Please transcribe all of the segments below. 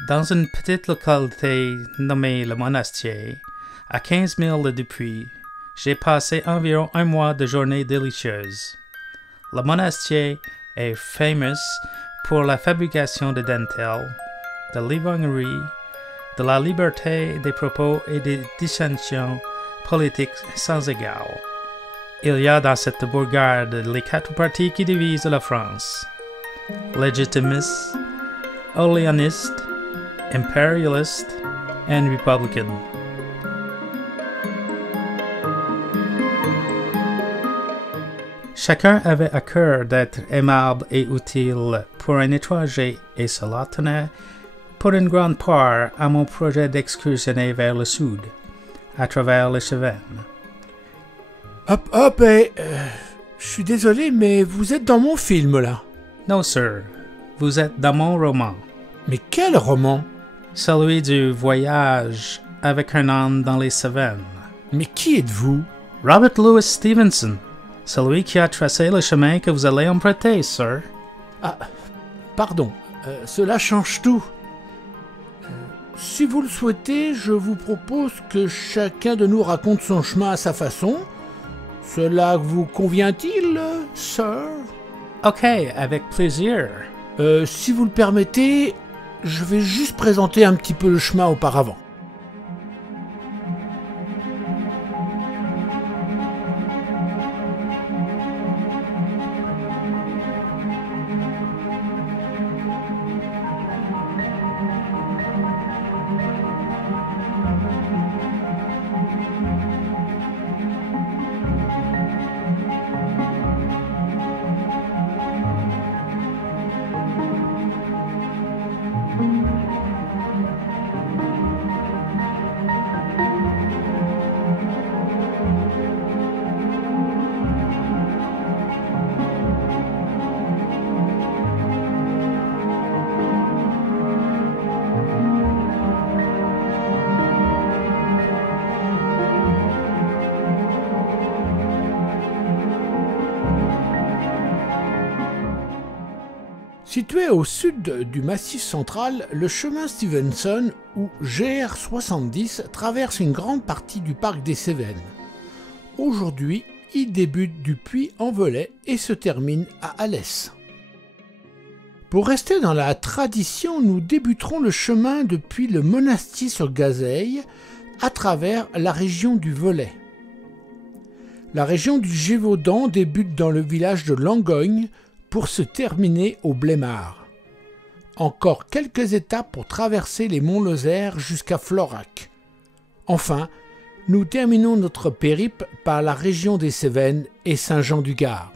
Dans une petite localité nommée Le Monastier, à 15 milles de Dupuis, j'ai passé environ un mois de journées délicieuses. Le Monastier est fameux pour la fabrication de dentelles, de l'ivognerie, de la liberté des propos et des dissensions politiques sans égale. Il y a dans cette bourgade les quatre partis qui divisent la France: légitimistes, orléanistes, impérialistes et républicains. Chacun avait à cœur d'être aimable et utile pour un étranger, et cela tenait pour une grande part à mon projet d'excursionner vers le sud, à travers les Cévennes. Hop, je suis désolé, mais vous êtes dans mon film, là. Non, sir, vous êtes dans mon roman. Mais quel roman? Celui du voyage avec un âne dans les Cévennes. Mais qui êtes-vous? Robert Louis Stevenson, celui qui a tracé le chemin que vous allez emprunter, sir. Ah, pardon, cela change tout. Si vous le souhaitez, je vous propose que chacun de nous raconte son chemin à sa façon. Cela vous convient-il, sir? Ok, avec plaisir. Si vous le permettez, je vais juste présenter un petit peu le chemin auparavant. Situé au sud du Massif central, le chemin Stevenson, ou GR70, traverse une grande partie du parc des Cévennes. Aujourd'hui, il débute du Puy-en-Velay et se termine à Alès. Pour rester dans la tradition, nous débuterons le chemin depuis le Monastier-sur-Gazeille à travers la région du Velay. La région du Gévaudan débute dans le village de Langogne, pour se terminer au Blémard. Encore quelques étapes pour traverser les monts Lozère jusqu'à Florac. Enfin, nous terminons notre périple par la région des Cévennes et Saint-Jean-du-Gard.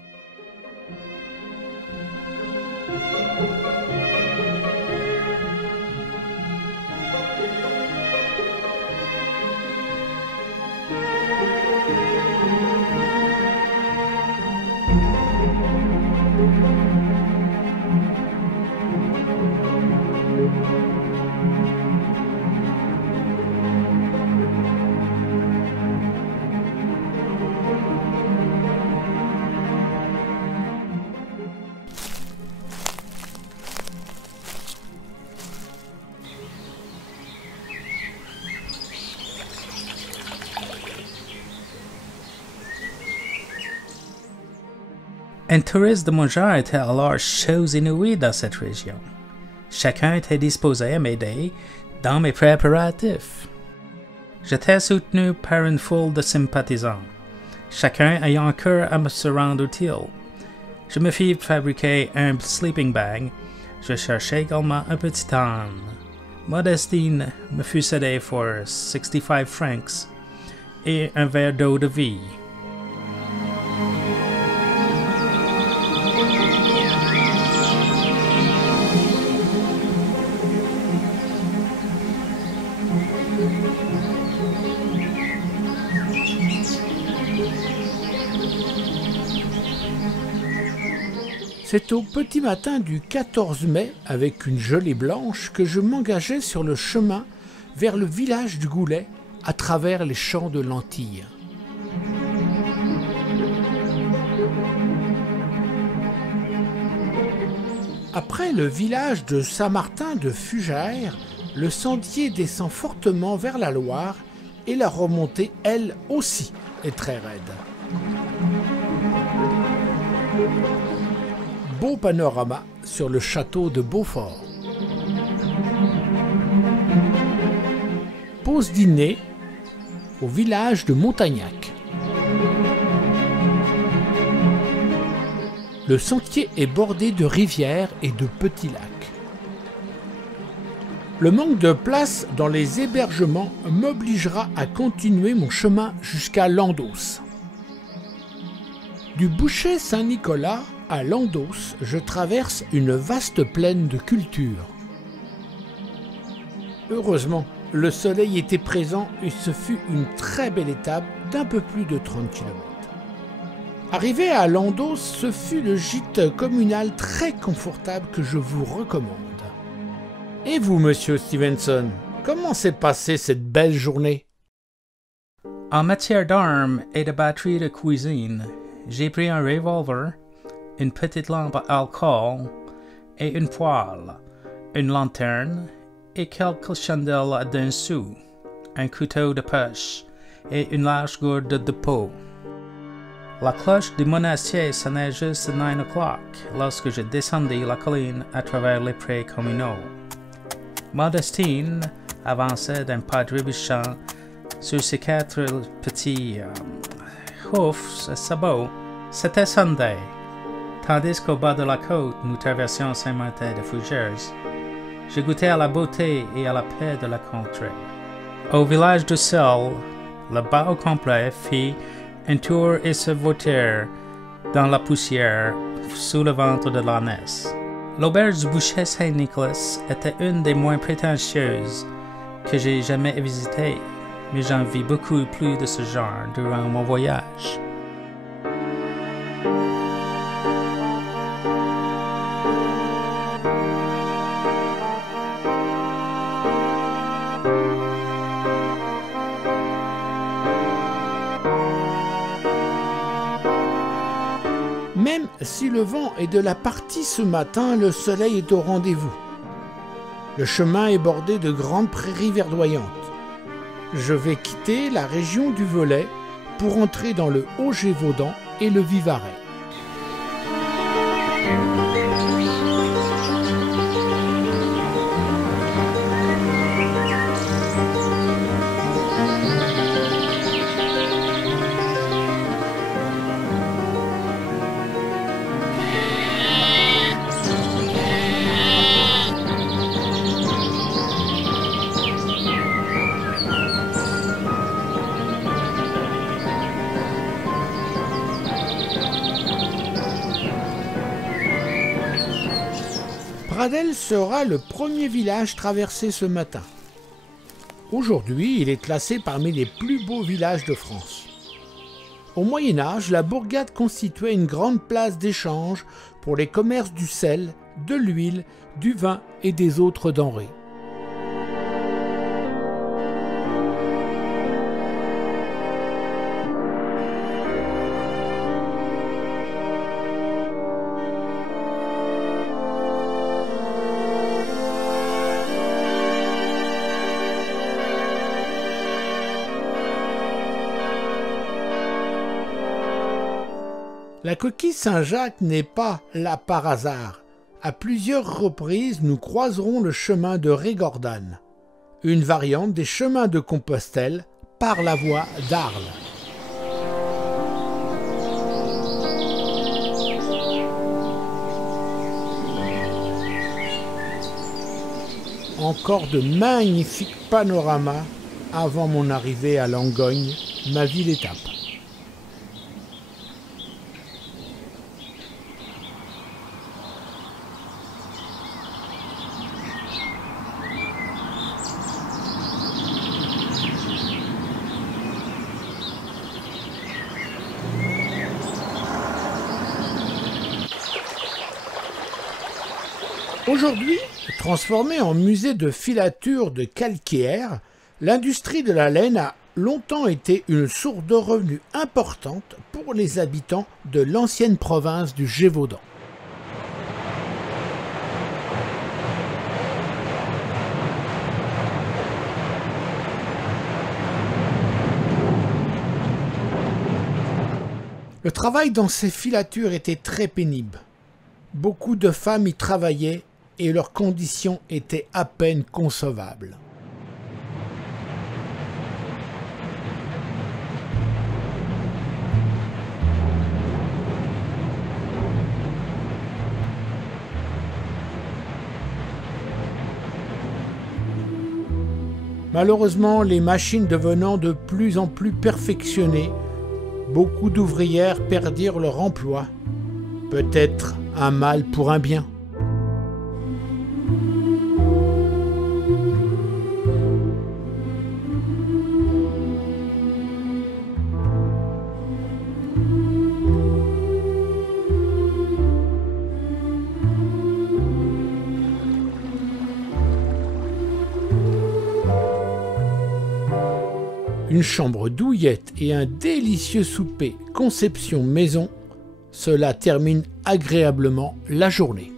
Un touriste de mon genre était alors chose inouïe dans cette région. Chacun était disposé à m'aider dans mes préparatifs. J'étais soutenu par une foule de sympathisants, chacun ayant un cœur à me se rendre utile. Je me fis fabriquer un sleeping bag. Je cherchais également un petit âne. Modestine me fut cédée pour 65 francs et un verre d'eau de vie. C'est au petit matin du 14 mai, avec une gelée blanche, que je m'engageais sur le chemin vers le village du Goulet, à travers les champs de lentilles. Après le village de Saint-Martin de Fugères, le sentier descend fortement vers la Loire et la remontée, elle aussi, est très raide. Beau panorama sur le château de Beaufort. Pause dîner au village de Montagnac. Le sentier est bordé de rivières et de petits lacs. Le manque de place dans les hébergements m'obligera à continuer mon chemin jusqu'à Landos. Du Bouchet Saint-Nicolas à Landos, je traverse une vaste plaine de culture. Heureusement, le soleil était présent et ce fut une très belle étape d'un peu plus de 30 km. Arrivé à Landos, ce fut le gîte communal très confortable que je vous recommande. Et vous, monsieur Stevenson, comment s'est passée cette belle journée? En matière d'armes et de batterie de cuisine, j'ai pris un revolver, une petite lampe à alcool et une poêle, une lanterne et quelques chandelles d'un sou, un couteau de pêche et une large gourde de peau. La cloche du monastère sonnait juste à 9 o'clock lorsque je descendis la colline à travers les prés communaux. Modestine avançait d'un pas trébuchant sur ses 4 petits houfs à sabots. C'était Sunday, tandis qu'au bas de la côte, nous traversions Saint-Martin de Fugères. Je goûtais à la beauté et à la paix de la contrée. Au village de Selle, le bas au complet fit un tour et se vautirent dans la poussière sous le ventre de l'ânesse. L'auberge du Bouchet Saint-Nicolas était une des moins prétentieuses que j'ai jamais visitées, mais j'en vis beaucoup plus de ce genre durant mon voyage. Même si le vent est de la partie ce matin, le soleil est au rendez-vous. Le chemin est bordé de grandes prairies verdoyantes. Je vais quitter la région du Velay pour entrer dans le Haut-Gévaudan et le Vivarais. Pradelles sera le premier village traversé ce matin. Aujourd'hui, il est classé parmi les plus beaux villages de France. Au Moyen Âge, la bourgade constituait une grande place d'échange pour les commerces du sel, de l'huile, du vin et des autres denrées. La coquille Saint-Jacques n'est pas là par hasard. À plusieurs reprises, nous croiserons le chemin de Régordane, une variante des chemins de Compostelle par la voie d'Arles. Encore de magnifiques panoramas avant mon arrivée à Langogne, ma ville-étape. Aujourd'hui, transformée en musée de filature de calcaire, l'industrie de la laine a longtemps été une source de revenus importante pour les habitants de l'ancienne province du Gévaudan. Le travail dans ces filatures était très pénible. Beaucoup de femmes y travaillaient et leurs conditions étaient à peine concevables. Malheureusement, les machines devenant de plus en plus perfectionnées, beaucoup d'ouvrières perdirent leur emploi. Peut-être un mal pour un bien. Une chambre douillette et un délicieux souper conception maison, cela termine agréablement la journée.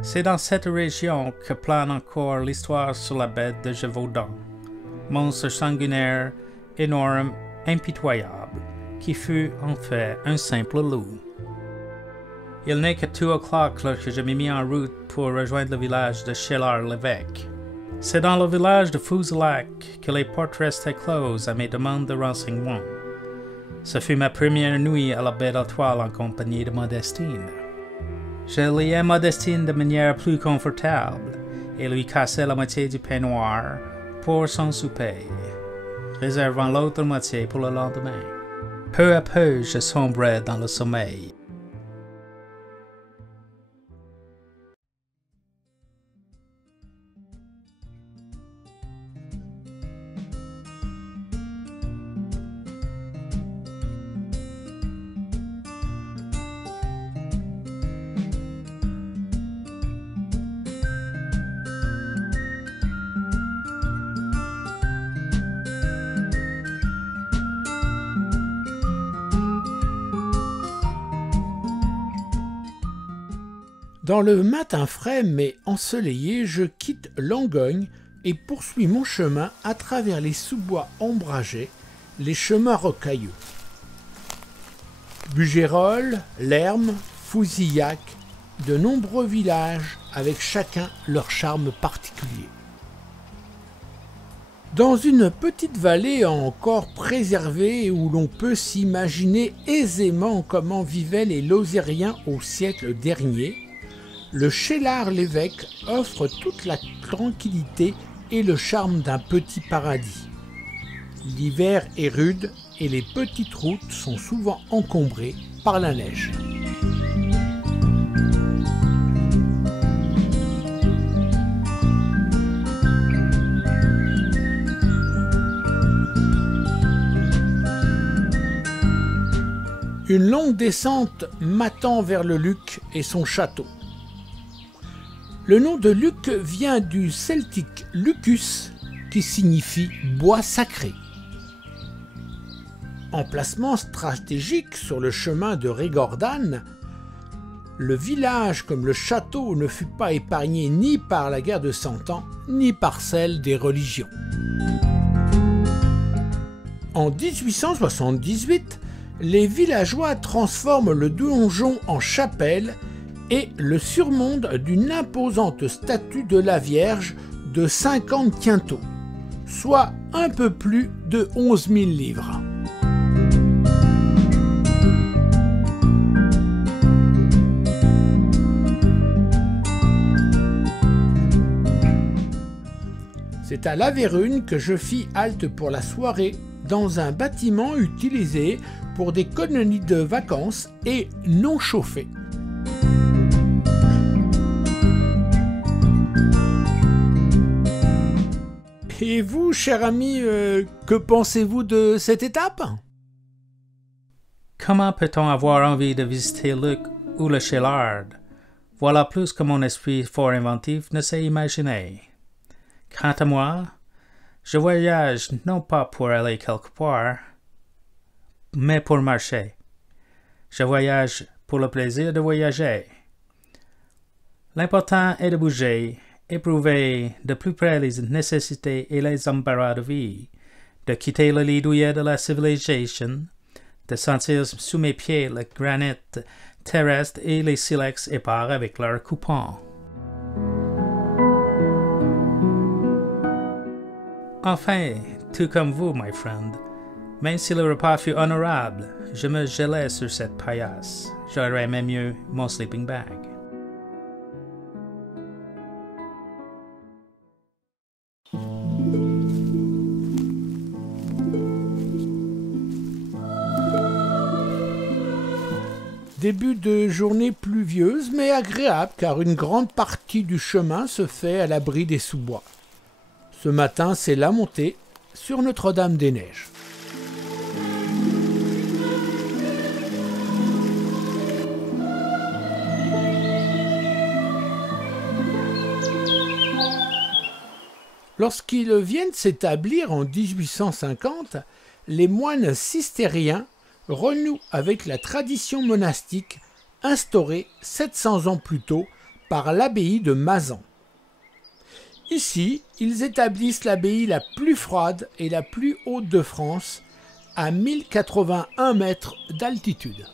C'est dans cette région que plane encore l'histoire sur la bête de Gévaudan, monstre sanguinaire, énorme, impitoyable, qui fut en fait un simple loup. Il n'est que 2 o'clock lorsque je m'ai mis en route pour rejoindre le village de Chélard-l'Évêque. C'est dans le village de Fouzelac que les portes restaient closes à mes demandes de renseignements. Ce fut ma première nuit à la baie d'Étoile en compagnie de Modestine. Je liais Modestine de manière plus confortable et lui cassai la moitié du peignoir pour son souper, réservant l'autre moitié pour le lendemain. Peu à peu, je sombrais dans le sommeil. Dans le matin frais mais ensoleillé, je quitte Langogne et poursuis mon chemin à travers les sous-bois ombragés, les chemins rocailleux. Bugérolles, Lermes, Fouzillac, de nombreux villages avec chacun leur charme particulier. Dans une petite vallée encore préservée où l'on peut s'imaginer aisément comment vivaient les Lozériens au siècle dernier, le Chélard-l'Évêque offre toute la tranquillité et le charme d'un petit paradis. L'hiver est rude et les petites routes sont souvent encombrées par la neige. Une longue descente m'attend vers le Luc et son château. Le nom de Luc vient du celtique Lucus, qui signifie bois sacré. Emplacement stratégique sur le chemin de Régordane, le village comme le château ne fut pas épargné ni par la guerre de Cent Ans, ni par celle des religions. En 1878, les villageois transforment le donjon en chapelle et le surmontent d'une imposante statue de la Vierge de 50 quintaux, soit un peu plus de 11 000 livres. C'est à La Vérune que je fis halte pour la soirée dans un bâtiment utilisé pour des colonies de vacances et non chauffé. Et vous, cher ami, que pensez-vous de cette étape? Comment peut-on avoir envie de visiter Luc ou le Chélard? Voilà plus que mon esprit fort inventif ne sait imaginer. Quant à moi, je voyage non pas pour aller quelque part, mais pour marcher. Je voyage pour le plaisir de voyager. L'important est de bouger éprouver de plus près les nécessités et les embarras de vie, de quitter le lit douillet de la civilisation, de sentir sous mes pieds le granit terrestre et les silex épars avec leurs coupons. Enfin, tout comme vous, my friend, même si le repas fut honorable, je me gelais sur cette paillasse. J'aurais aimé mieux mon sleeping bag. Début de journée pluvieuse mais agréable car une grande partie du chemin se fait à l'abri des sous-bois. Ce matin, c'est la montée sur Notre-Dame-des-Neiges. Lorsqu'ils viennent s'établir en 1850, les moines cistériens renouent avec la tradition monastique instaurée 700 ans plus tôt par l'abbaye de Mazan. Ici, ils établissent l'abbaye la plus froide et la plus haute de France, à 1081 mètres d'altitude.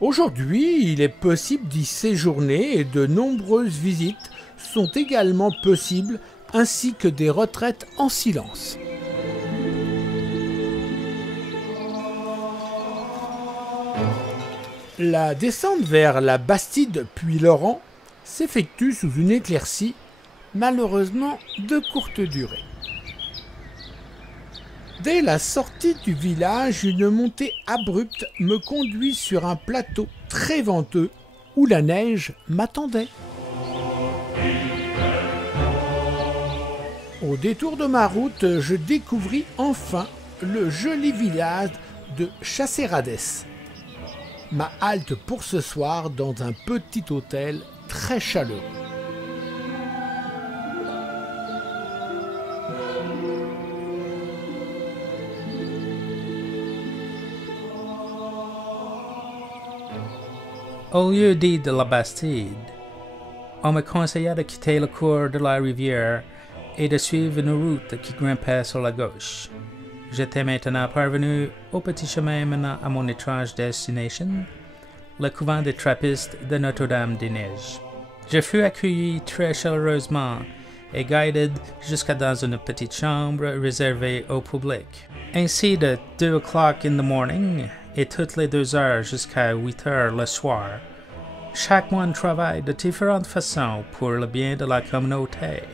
Aujourd'hui, il est possible d'y séjourner et de nombreuses visites sont également possibles, ainsi que des retraites en silence. La descente vers la Bastide puis l'Oran s'effectue sous une éclaircie, malheureusement de courte durée. Dès la sortie du village, une montée abrupte me conduit sur un plateau très venteux où la neige m'attendait. Au détour de ma route, je découvris enfin le joli village de Chasserades. Ma halte pour ce soir dans un petit hôtel très chaleureux. Au lieu dit de la Bastide, on me conseilla de quitter le cours de la rivière et de suivre une route qui grimpait sur la gauche. J'étais maintenant parvenu au petit chemin menant à mon étrange destination, le couvent des trappistes de Notre-Dame-des-Neiges. Je fus accueilli très chaleureusement et guidé jusqu'à dans une petite chambre réservée au public. Ainsi de 2 o'clock in the morning et toutes les 2 heures jusqu'à 8 heures le soir, chaque moine travaille de différentes façons pour le bien de la communauté.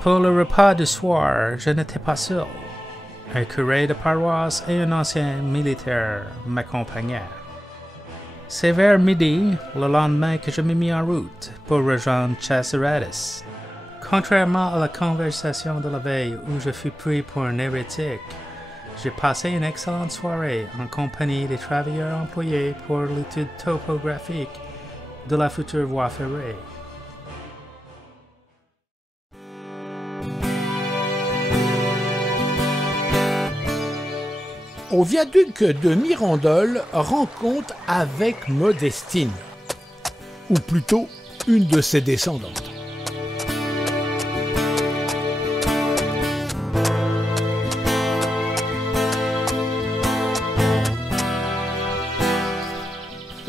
Pour le repas du soir, je n'étais pas seul. Un curé de paroisse et un ancien militaire m'accompagnaient. C'est vers midi, le lendemain, que je me mis en route pour rejoindre Chasserades. Contrairement à la conversation de la veille où je fus pris pour un hérétique, j'ai passé une excellente soirée en compagnie des travailleurs employés pour l'étude topographique de la future voie ferrée. Au viaduc de Mirandole, rencontre avec Modestine, ou plutôt une de ses descendantes.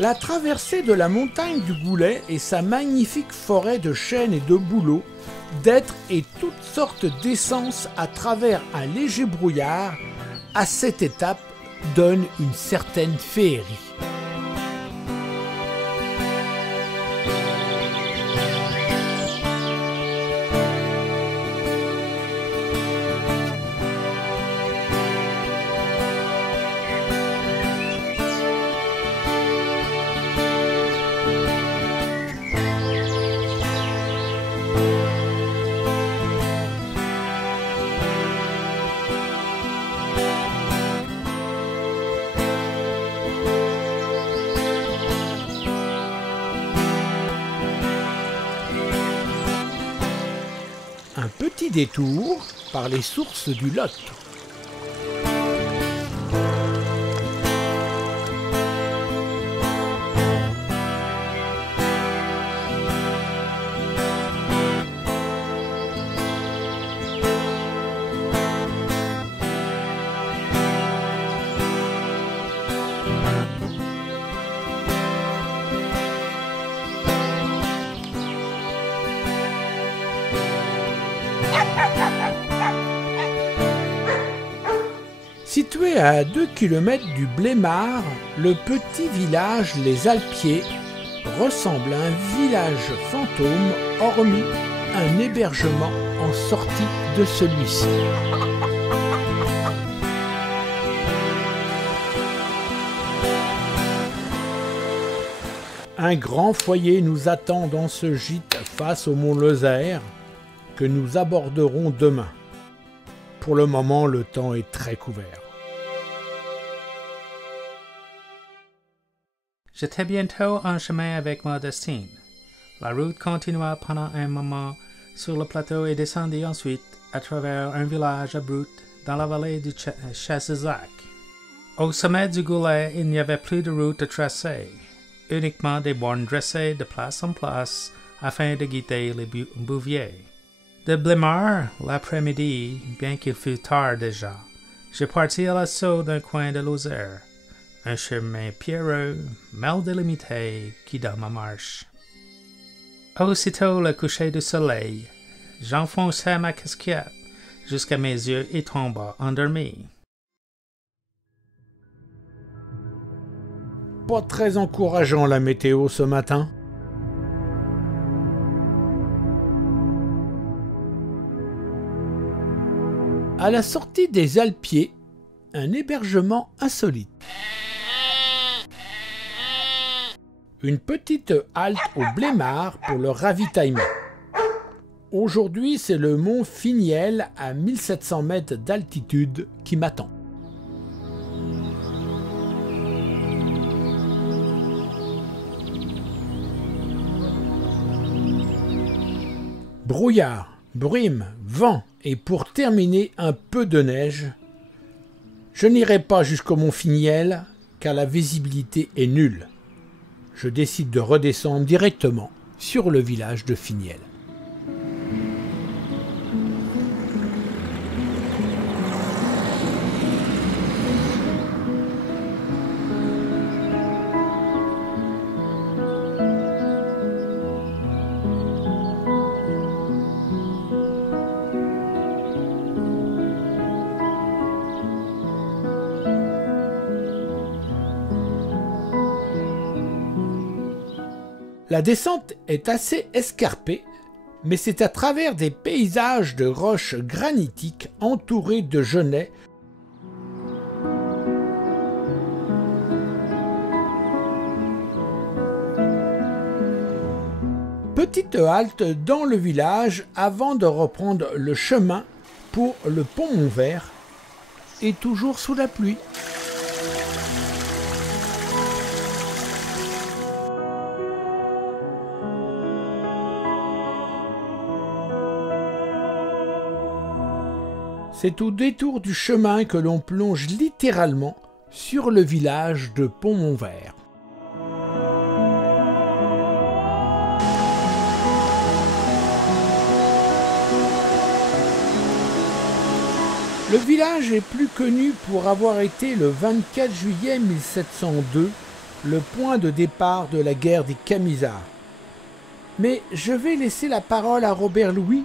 La traversée de la montagne du Goulet et sa magnifique forêt de chênes et de bouleaux, d'êtres et toutes sortes d'essences à travers un léger brouillard, à cette étape, donne une certaine féerie. Un petit détour par les sources du Lot. Situé à 2 km du Blémard, le petit village Les Alpiers ressemble à un village fantôme, hormis un hébergement en sortie de celui-ci. Un grand foyer nous attend dans ce gîte face au mont Lozère que nous aborderons demain. Pour le moment, le temps est très couvert. J'étais bientôt en chemin avec Modestine. La route continua pendant un moment sur le plateau et descendit ensuite à travers un village abrupt dans la vallée du Chassezac. Au sommet du goulet, il n'y avait plus de route à tracer, uniquement des bornes dressées de place en place afin de guider les bouviers. De Blémard, l'après-midi, bien qu'il fût tard déjà, je partis à l'assaut d'un coin de Lozère, un chemin pierreux, mal délimité, guidant ma marche. Aussitôt le coucher du soleil, j'enfonçai ma casquette jusqu'à mes yeux et tomba endormi. Pas très encourageant la météo ce matin. À la sortie des Alpiers, un hébergement insolite. Une petite halte au Blémard pour le ravitaillement. Aujourd'hui, c'est le mont Finiel à 1700 mètres d'altitude qui m'attend. Brouillard, brume, vent et pour terminer un peu de neige. Je n'irai pas jusqu'au mont Finiel car la visibilité est nulle. Je décide de redescendre directement sur le village de Finiel. La descente est assez escarpée, mais c'est à travers des paysages de roches granitiques entourées de genêts. Petite halte dans le village avant de reprendre le chemin pour le pont Montvert, et toujours sous la pluie. C'est au détour du chemin que l'on plonge littéralement sur le village de Pont-Montvert. Le village est plus connu pour avoir été le 24 juillet 1702 le point de départ de la guerre des Camisards. Mais je vais laisser la parole à Robert Louis,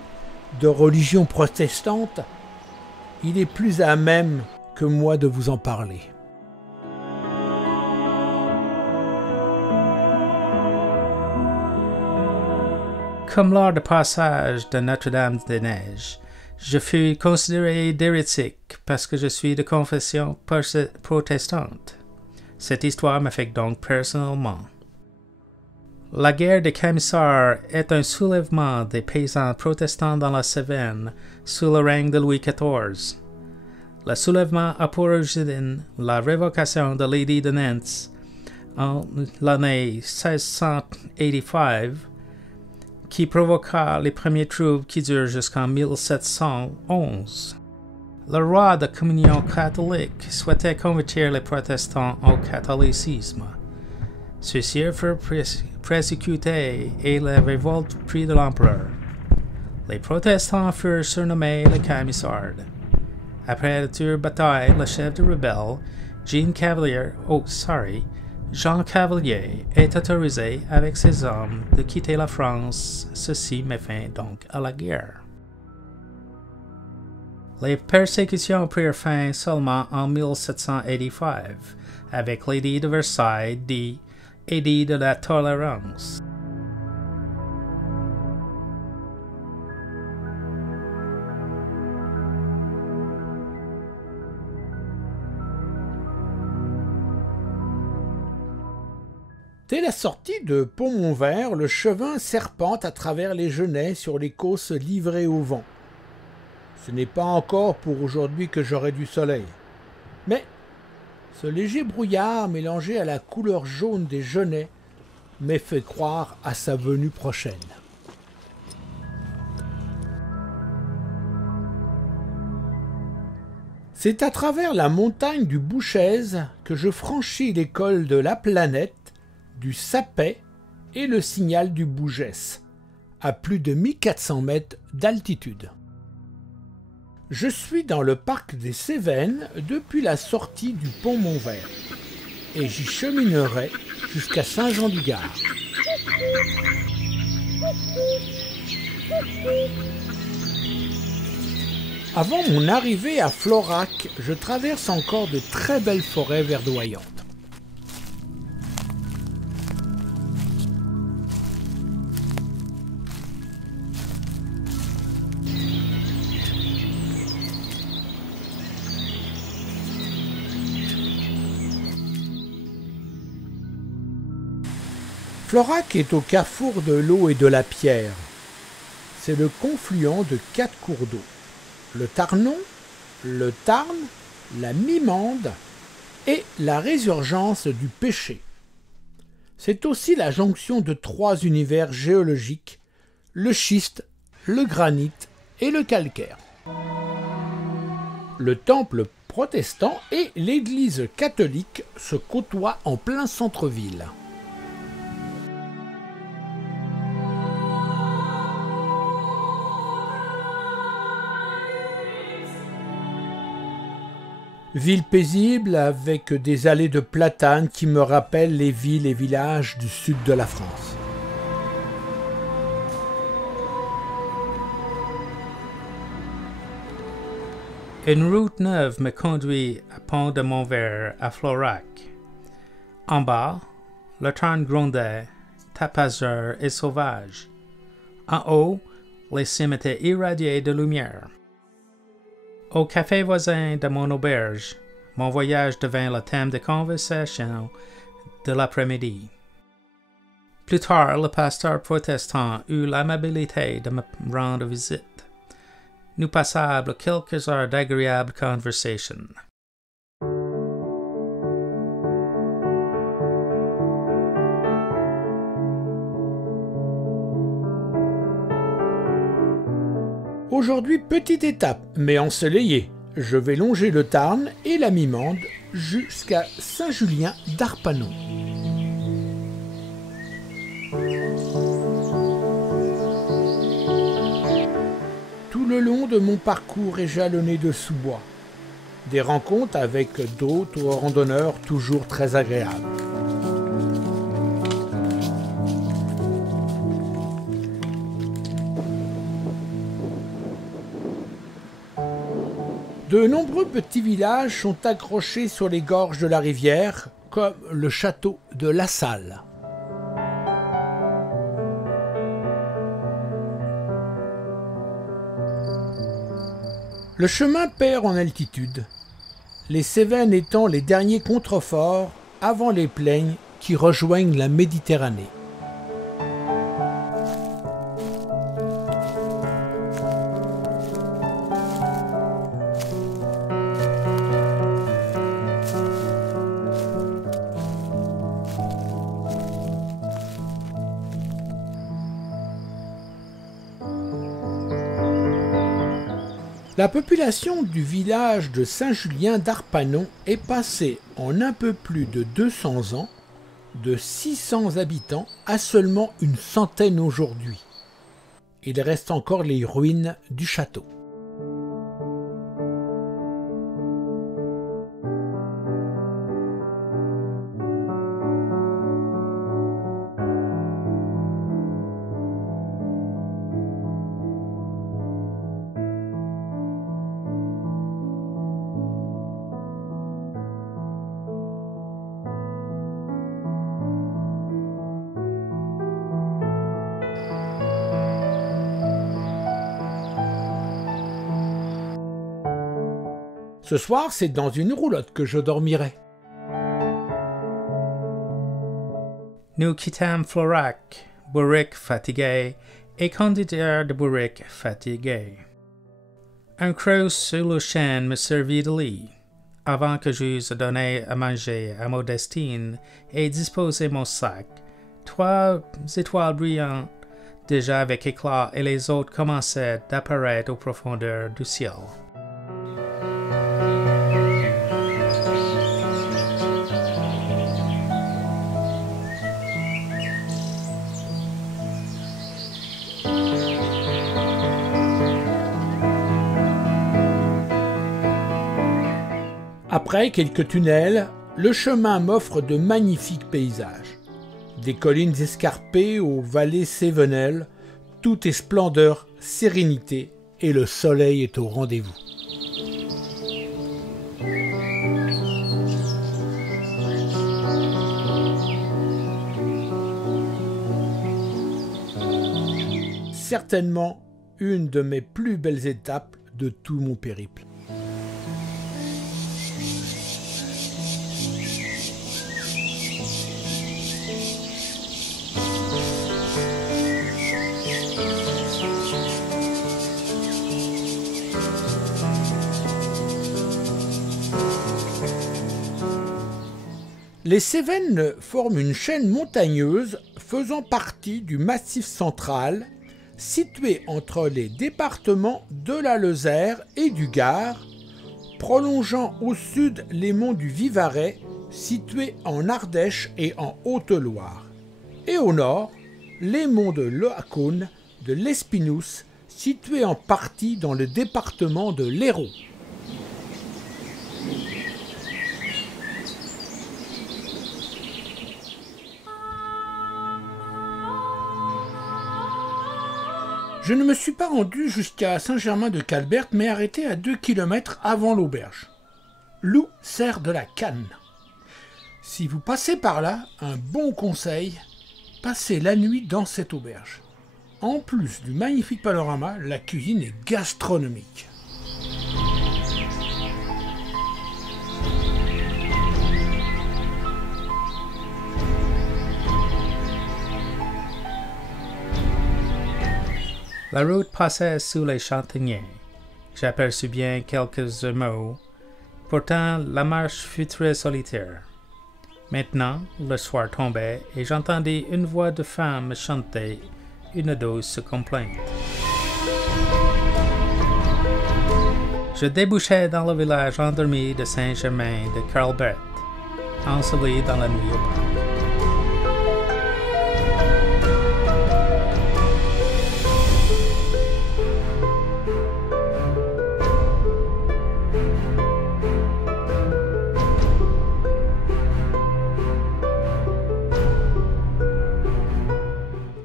de religion protestante. Il est plus à même que moi de vous en parler. Comme lors du passage de Notre-Dame-des-Neiges, je fus considéré d'hérétique parce que je suis de confession protestante. Cette histoire m'affecte donc personnellement. La guerre des Camisards est un soulèvement des paysans protestants dans la Cévennes sous le règne de Louis XIV. Le soulèvement a pour origine la révocation de l'édit de Nantes en l'année 1685 qui provoqua les premiers troubles qui durent jusqu'en 1711. Le roi de communion catholique souhaitait convertir les protestants au catholicisme. Ceux-ci furent persécutés et la révolte prit de l'empereur. Les protestants furent surnommés les Camisards. Après la dure bataille, le chef de rebelles, Jean Cavalier, est autorisé avec ses hommes de quitter la France. Ceci met fin donc à la guerre. Les persécutions prirent fin seulement en 1785 avec l'édit de Versailles dit édit de la tolérance. Dès la sortie de Pont-Montvert, le Chevin serpente à travers les genêts sur les causses livrées au vent. Ce n'est pas encore pour aujourd'hui que j'aurai du soleil. Mais ce léger brouillard mélangé à la couleur jaune des genêts m'ait fait croire à sa venue prochaine. C'est à travers la montagne du Bouchez que je franchis les cols de la Planète, du Sapet et le signal du Bougès, à plus de 1400 mètres d'altitude. Je suis dans le parc des Cévennes depuis la sortie du pont Montvert et j'y cheminerai jusqu'à Saint-Jean-du-Gard. Avant mon arrivée à Florac, je traverse encore de très belles forêts verdoyantes. Florac est au carrefour de l'eau et de la pierre. C'est le confluent de 4 cours d'eau. Le Tarnon, le Tarn, la Mimande et la résurgence du Péché. C'est aussi la jonction de 3 univers géologiques, le schiste, le granit et le calcaire. Le temple protestant et l'église catholique se côtoient en plein centre-ville. Ville paisible avec des allées de platanes qui me rappellent les villes et villages du sud de la France. Une route neuve me conduit à Pont de Montvert à Florac. En bas, le Tarn grondait, tapageur et sauvage. En haut, les cimes étaient irradiés de lumière. Au café voisin de mon auberge, mon voyage devint le thème de conversation de l'après-midi. Plus tard, le pasteur protestant eut l'amabilité de me rendre visite. Nous passâmes quelques heures d'agréable conversation. Aujourd'hui, petite étape, mais ensoleillée. Je vais longer le Tarn et la Mimande jusqu'à Saint-Julien d'Arpanon. Tout le long de mon parcours est jalonné de sous-bois. Des rencontres avec d'autres randonneurs toujours très agréables. De nombreux petits villages sont accrochés sur les gorges de la rivière, comme le château de La Salle. Le chemin perd en altitude, les Cévennes étant les derniers contreforts avant les plaines qui rejoignent la Méditerranée. La population du village de Saint-Julien d'Arpanon est passée en un peu plus de 200 ans de 600 habitants à seulement une centaine aujourd'hui. Il reste encore les ruines du château. Ce soir, c'est dans une roulotte que je dormirai. Nous quittâmes Florac, bourrique fatigué, et conducteur de bourrique fatigué. Un creuse sur le chêne me servit de lit, avant que j'eusse donné à manger à Modestine et disposé mon sac. 3 étoiles brillantes, déjà avec éclat, et les autres commençaient d'apparaître aux profondeurs du ciel. Après quelques tunnels, le chemin m'offre de magnifiques paysages. Des collines escarpées aux vallées sévennelles, tout est splendeur, sérénité et le soleil est au rendez-vous. Certainement une de mes plus belles étapes de tout mon périple. Les Cévennes forment une chaîne montagneuse faisant partie du Massif central, situé entre les départements de la Lozère et du Gard, prolongeant au sud les monts du Vivarais, situés en Ardèche et en Haute-Loire, et au nord, les monts de l'Oacaune, de l'Espinousse, situés en partie dans le département de l'Hérault. Je ne me suis pas rendu jusqu'à Saint-Germain-de-Calberte, mais arrêté à 2 km avant l'auberge. Loup sert de la canne. Si vous passez par là, un bon conseil, passez la nuit dans cette auberge. En plus du magnifique panorama, la cuisine est gastronomique. La route passait sous les châtaigniers. J'aperçus bien quelques émeaux. Pourtant, la marche fut très solitaire. Maintenant, le soir tombait et j'entendis une voix de femme chanter une douce complainte. Je débouchai dans le village endormi de Saint-Germain de Calberte, enseveli dans la nuit opaque.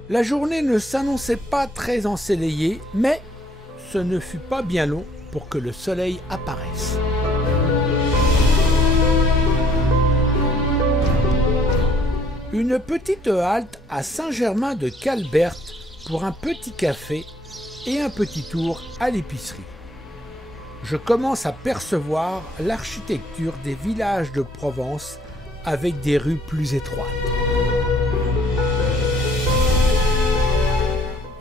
La journée ne s'annonçait pas très ensoleillée, mais ce ne fut pas bien long pour que le soleil apparaisse. Une petite halte à Saint-Germain-de-Calberte pour un petit café et un petit tour à l'épicerie. Je commence à percevoir l'architecture des villages de Provence avec des rues plus étroites.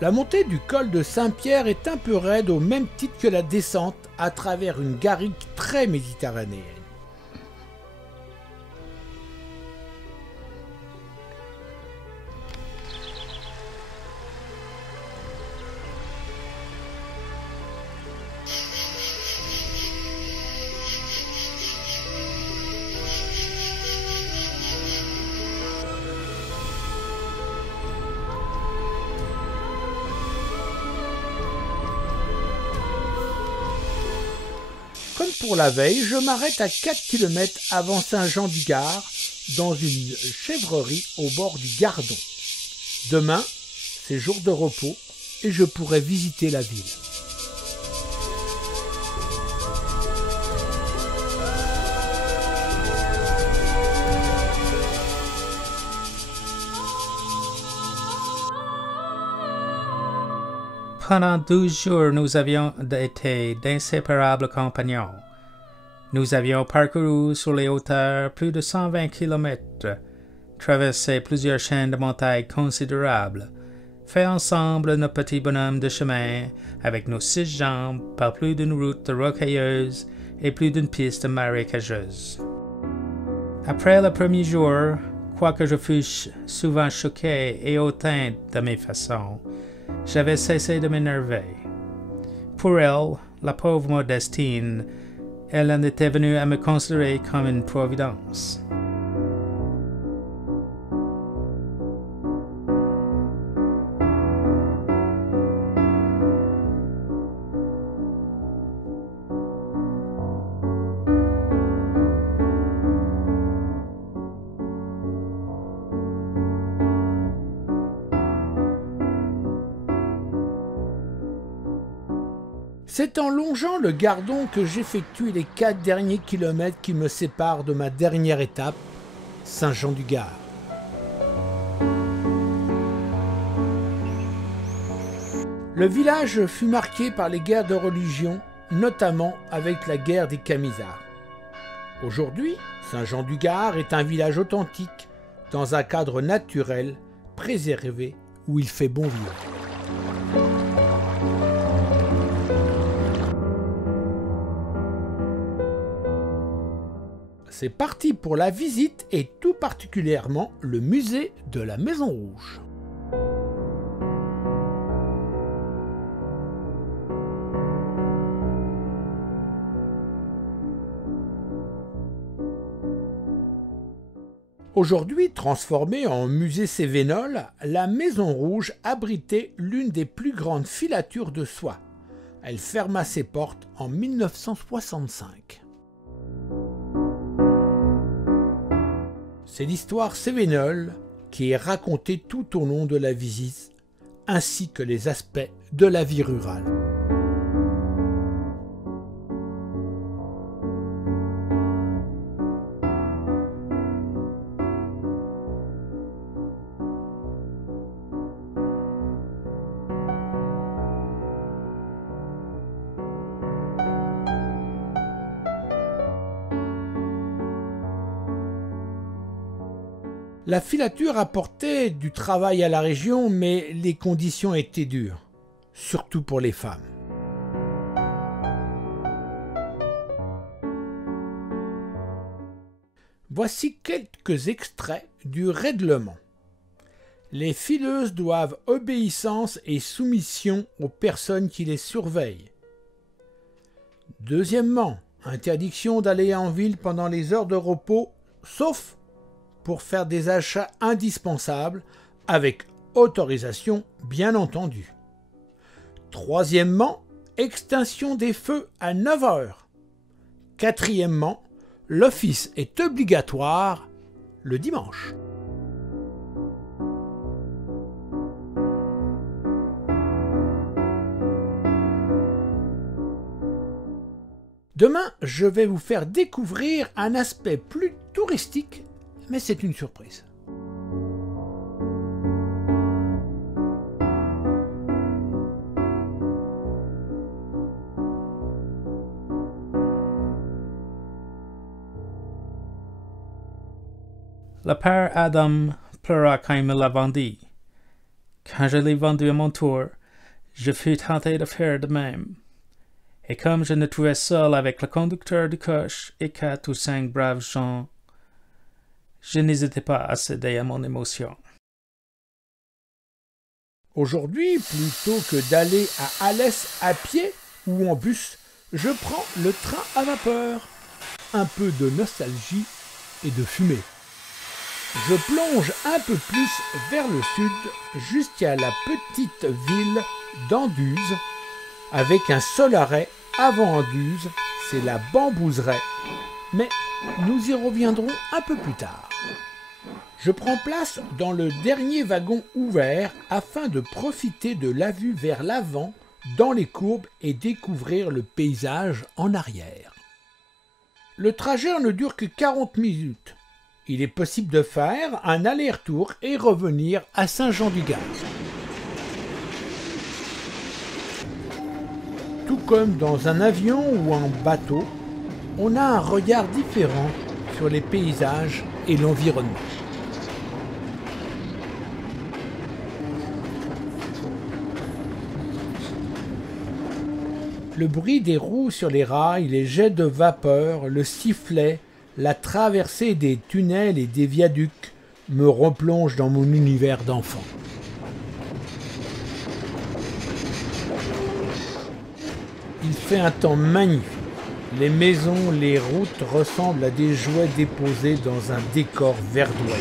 La montée du col de Saint-Pierre est un peu raide au même titre que la descente à travers une garrigue très méditerranéenne. Comme pour la veille, je m'arrête à 4 km avant Saint-Jean-du-Gard, dans une chèvrerie au bord du Gardon. Demain, c'est jour de repos et je pourrai visiter la ville. Pendant 12 jours, nous avions été d'inséparables compagnons. Nous avions parcouru sur les hauteurs plus de 120 km, traversé plusieurs chaînes de montagnes considérables, fait ensemble nos petits bonhommes de chemin avec nos 6 jambes par plus d'une route rocailleuse et plus d'une piste marécageuse. Après le premier jour, quoique je fusse souvent choqué et hautain de mes façons, j'avais cessé de m'énerver. Pour elle, la pauvre Modestine, elle en était venue à me considérer comme une providence. C'est en longeant le Gardon que j'effectue les 4 derniers kilomètres qui me séparent de ma dernière étape, Saint-Jean-du-Gard. Le village fut marqué par les guerres de religion, notamment avec la guerre des Camisards. Aujourd'hui, Saint-Jean-du-Gard est un village authentique, dans un cadre naturel, préservé, où il fait bon vivre. C'est parti pour la visite et tout particulièrement le musée de la Maison Rouge. Aujourd'hui transformée en musée Cévenol, la Maison Rouge abritait l'une des plus grandes filatures de soie. Elle ferma ses portes en 1965. C'est l'histoire Cévenol qui est racontée tout au long de la visite, ainsi que les aspects de la vie rurale. La filature apportait du travail à la région, mais les conditions étaient dures, surtout pour les femmes. Voici quelques extraits du règlement. Les fileuses doivent obéissance et soumission aux personnes qui les surveillent. Deuxièmement, interdiction d'aller en ville pendant les heures de repos, sauf pour faire des achats indispensables, avec autorisation bien entendu. Troisièmement, extinction des feux à 9 heures. Quatrièmement, l'office est obligatoire le dimanche. Demain, je vais vous faire découvrir un aspect plus touristique, mais c'est une surprise. Le père Adam pleura quand il me l'a vendu. Quand je l'ai vendu à mon tour, je fus tenté de faire de même. Et comme je me trouvais seul avec le conducteur du coche et 4 ou 5 braves gens, je n'hésitais pas à céder à mon émotion. Aujourd'hui, plutôt que d'aller à Alès à pied ou en bus, je prends le train à vapeur. Un peu de nostalgie et de fumée. Je plonge un peu plus vers le sud, jusqu'à la petite ville d'Anduze, avec un seul arrêt avant Anduze, c'est la Bambouseraie. Mais nous y reviendrons un peu plus tard. Je prends place dans le dernier wagon ouvert afin de profiter de la vue vers l'avant dans les courbes et découvrir le paysage en arrière. Le trajet ne dure que 40 minutes. Il est possible de faire un aller-retour et revenir à Saint-Jean-du-Gard. Tout comme dans un avion ou un bateau, on a un regard différent sur les paysages et l'environnement. Le bruit des roues sur les rails, les jets de vapeur, le sifflet, la traversée des tunnels et des viaducs me replongent dans mon univers d'enfant. Il fait un temps magnifique. Les maisons, les routes ressemblent à des jouets déposés dans un décor verdoyant.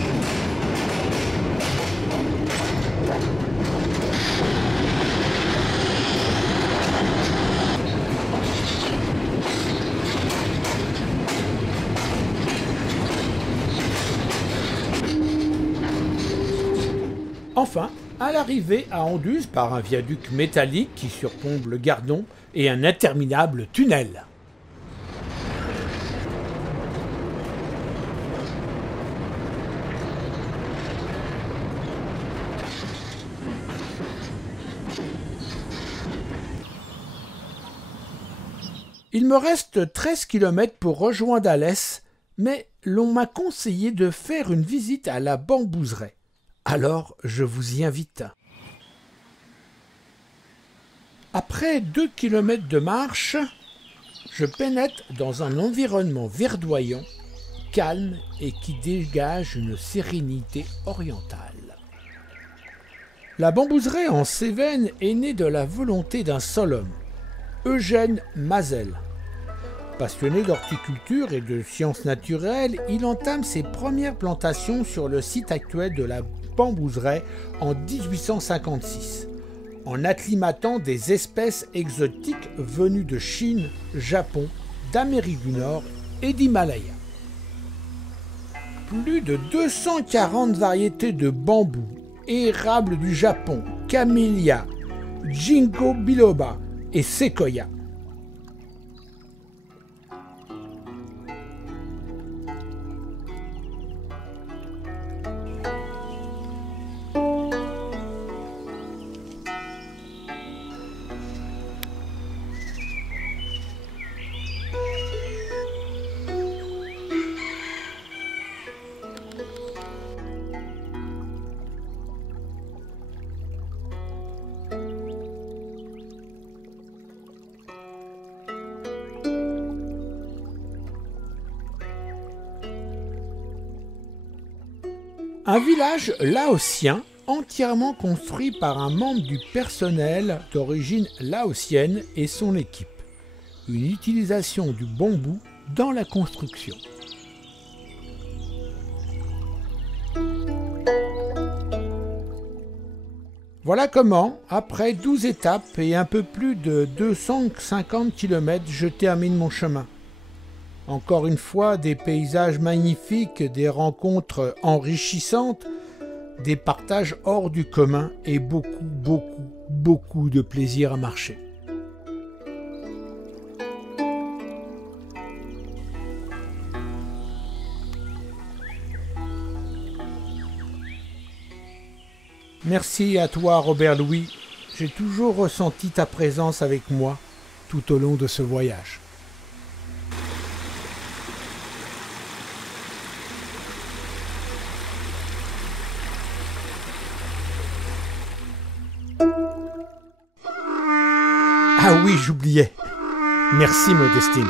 Enfin, à l'arrivée à Anduze par un viaduc métallique qui surplombe le Gardon et un interminable tunnel. Il me reste 13 km pour rejoindre Alès, mais l'on m'a conseillé de faire une visite à la Bambouseraie. Alors, je vous y invite. Après 2 km de marche, je pénètre dans un environnement verdoyant, calme et qui dégage une sérénité orientale. La Bambouseraie en Cévennes est née de la volonté d'un seul homme, Eugène Mazel. Passionné d'horticulture et de sciences naturelles, il entame ses premières plantations sur le site actuel de la Bambouseraie en 1856, en acclimatant des espèces exotiques venues de Chine, Japon, d'Amérique du Nord et d'Himalaya. Plus de 240 variétés de bambous, érables du Japon, camélia, ginkgo biloba et séquoia. Un village laotien entièrement construit par un membre du personnel d'origine laotienne et son équipe. Une utilisation du bambou dans la construction. Voilà comment, après 12 étapes et un peu plus de 250 km, je termine mon chemin. Encore une fois, des paysages magnifiques, des rencontres enrichissantes, des partages hors du commun et beaucoup de plaisir à marcher. Merci à toi, Robert Louis. J'ai toujours ressenti ta présence avec moi tout au long de ce voyage. Ah oui, j'oubliais. Merci Modestine.